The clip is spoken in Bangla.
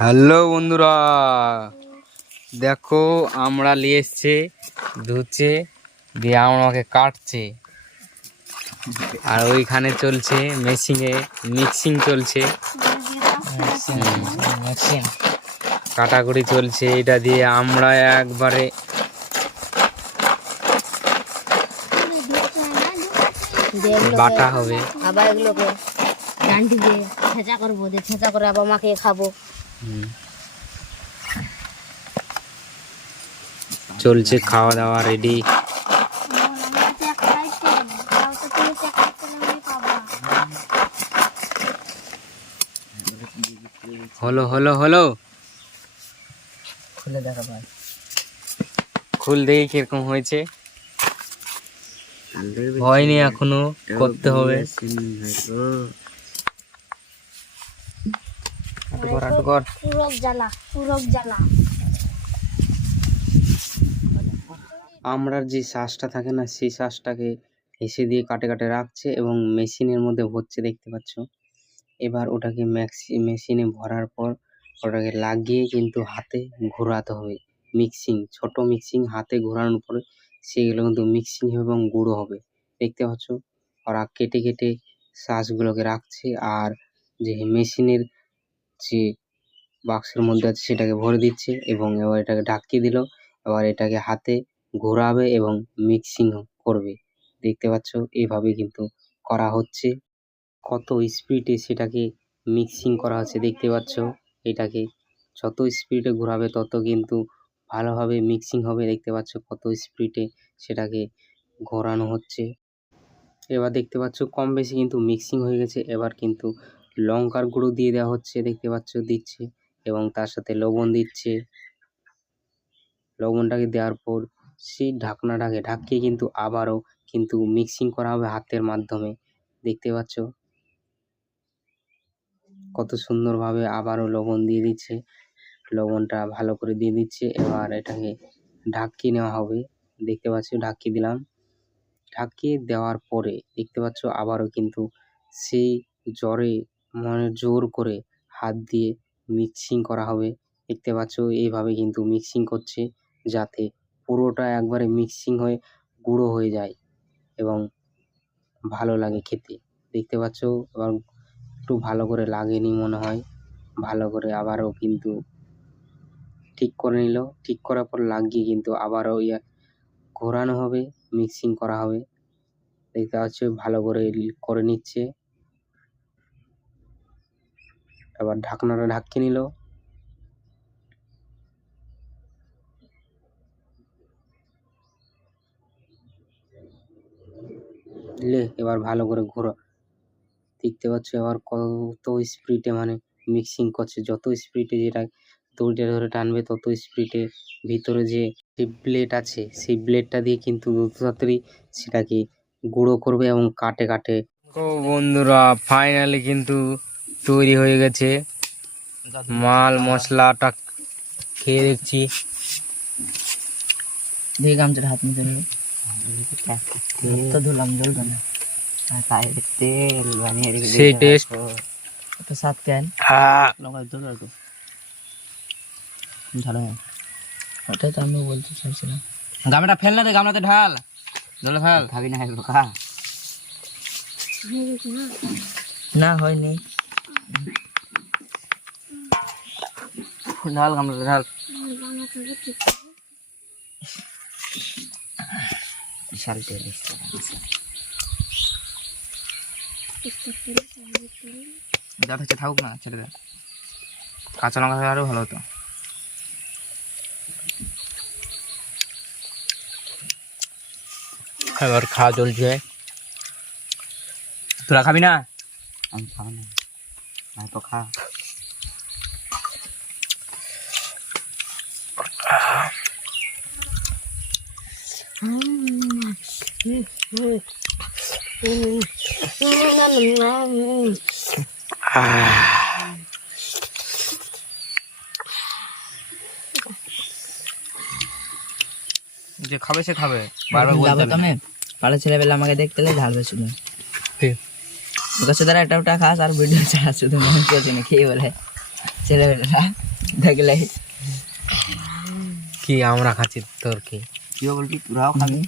হ্যালো বন্ধুরা দেখো আমরা নিয়ে এসছে ধুচ্ছে দিয়ে আমাকে কাটছে। আর ওইখানে চলছে মেশিনে মিক্সিং চলছে। কাটাকুটি চলছে এটা দিয়ে আমরা একবারে বাটা হবে। আবার এগুলোকে ছেঁচা করব দিয়ে ছেঁচা করে আবার মাখিয়ে খাব চলছে খাওয়া দাওয়া রেডি হলো হলো হলো খুলে দেখা ভাই খুল দেখি কীরকম হয়েছে হয়নি এখনও করতে হবে আটু কর আটু কর পুরক জ্বালা পুরক জ্বালা। আমরার যে শ্বাসটা থাকে না সেই শ্বাসটাকে হেসে দিয়ে কাটে কাটে রাখছে এবং মেশিনের মধ্যে ভরছে দেখতে পাচ্ছ? এবার ওটাকে ম্যাক্সি মেশিনে ভরার পর ওটাকে লাগিয়ে কিন্তু হাতে ঘোরাতে হবে। মিক্সিং ছোট মিক্সিং হাতে ঘোরানোর পরে সেগুলো কিন্তু মিক্সিং হবে এবং গুঁড়ো হবে। দেখতে পাচ্ছ? ওরা কেটে কেটে শ্বাসগুলোকে রাখছে আর যে মেশিনের যে বাক্সের মধ্যে আছে সেটাকে ভরে দিচ্ছে এবং এবার এটাকে ঢাকিয়ে দিল। এবার এটাকে হাতে ঘোরাবে এবং মিক্সিং করবে। দেখতে পাচ্ছ এইভাবে কিন্তু করা হচ্ছে। কত স্পিডে সেটাকে মিক্সিং করা হচ্ছে দেখতে পাচ্ছ। এটাকে যত স্পিডে ঘোরাবে তত কিন্তু ভালোভাবে মিক্সিং হবে। দেখতে পাচ্ছ কত স্পিডে সেটাকে ঘোরানো হচ্ছে। এবার দেখতে পাচ্ছ কম বেশি কিন্তু মিক্সিং হয়ে গেছে। এবার কিন্তু লঙ্কার গুঁড়ো দিয়ে দেওয়া হচ্ছে, দেখতে পাচ্ছ দিচ্ছে, এবং তার সাথে লবণ দিচ্ছে। লবণটাকে দেওয়ার পর সেই ঢাকনাটাকে ঢাকিয়ে কিন্তু আবারও কিন্তু মিক্সিং করা হবে হাতের মাধ্যমে। দেখতে পাচ্ছ? কত সুন্দরভাবে আবারও লবণ দিয়ে দিচ্ছে। লবণটা ভালো করে দিয়ে দিচ্ছে, এবার এটাকে ঢাকিয়ে নেওয়া হবে। দেখতে পাচ্ছ? ঢাকিয়ে দিলাম। ঢাকিয়ে দেওয়ার পরে দেখতে পাচ্ছ আবারও কিন্তু সেই জ্বরে মানে জোর করে হাত দিয়ে মিক্সিং করা হবে। দেখতে পাচ্ছ, এইভাবে কিন্তু মিক্সিং করছে যাতে পুরোটা একবারে মিক্সিং হয়ে গুঁড়ো হয়ে যায় এবং ভালো লাগে খেতে। দেখতে পাচ্ছ এবার একটু ভালো করে লাগেনি মনে হয়। ভালো করে আবারও কিন্তু ঠিক করে নিল। ঠিক করার পর লাগিয়ে কিন্তু আবারও ইয়া ঘোরানো হবে মিক্সিং করা হবে। দেখতে পাচ্ছ, ভালো করে করে নিচ্ছে। এবার ঢাকনাটা ঢাকিয়ে নিল। লে, এবার ভালো করে ঘোরা। দেখতে পাচ্ছ এবার কত স্পিডে মানে মিক্সিং করছে। যত স্পিডে যেটা দড়িটা ধরে টানবে, তত স্পিডে ভিতরে যে ব্লেড আছে, সেই ব্লেডটা দিয়ে কিন্তু তাড়াতাড়ি সেটাকে গুঁড়ো করবে এবং কাটে কাটে। বন্ধুরা ফাইনালি কিন্তু তৈরি হয়ে গেছে। মাল মশলাটা খেয়ে দেখছি। দিয়ে গামছাটা হাত মুখে নেবে তো ধুলাম জ্বলবে না তেল বানিয়ে রেখে সেই টেস্ট তো সাত কেন? লঙ্কা দিতে হবে তো ওটা তো আমি বলতে চাইছিলাম। গামলাটা ফেল না রে গামলাতে ঢাল। জলে ফেল। খাবি না খা না হয়নি। ঢাল গামলাতে ঢাল। বিশাল যা থাকছে থাকুক না, ছেড়ে দে কাঁচা লঙ্কা আরও ভালো হতো। এবার খাওয়া চলছে। তোরা খাবি না? আমি খাব না। না যে খাবে সে খাবে বারবার বলতে হবে না। ছেলেবেলা আমাকে দেখতে ঝাড়বে শুধু ঠিক। বলছে দাঁড়া একটা ওটা খাস আর ভিডিও ছাড়া শুধু মনে করছি না খেয়ে বলে ছেলেবেলা দেখলে কি আমরা খাচ্ছি তোর কি? কি বলবি? তোরাও খাবি।